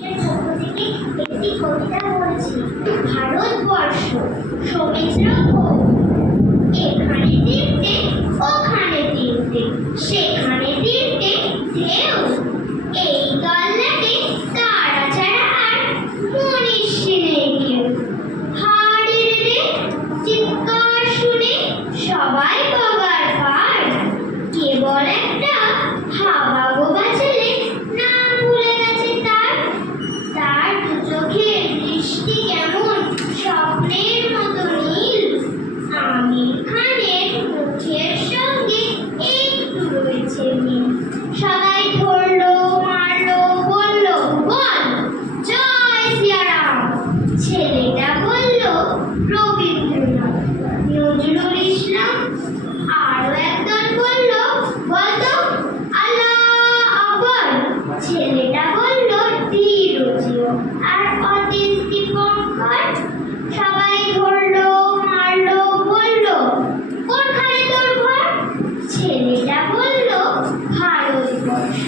পক্ষ থেকে একটি কবিতা বলছি। ভারতবর্ষ সৌমিত্র ঘোষ, এখানে তিনটে ওখানে তিনটে, সেখানে তিনটে ঢেউ, এই তল্লাটে তারা ছাড়া আর মনীষী নেই কেউ। হাড়ের রে চিৎকার শুনে সবাই বাবার পার, কেবল একটা হাওয়া গোবা ছেলে নাম ভুলে গেছে তার। তার দু চোখের দৃষ্টি কেমন স্বপ্নের মতো নীল, আমির খানের মুখের সঙ্গে একটু রয়েছে মিল। সবাই ধরলো মারলো বললো বল জয় সিয়ারাম, ছেলেটা বলল রবীন্দ্রনাথ নজরুল ইসলাম, আরো একজন বলল বলতো আল্লাহ আকবর, ছেলেটা বলল ধীরজিও আর অতীশ দীপঙ্কর। সবাই ধরলো মারলো বললো কোনখানে তোর ঘর, ছেলেটা বলল ভারতবর্ষ।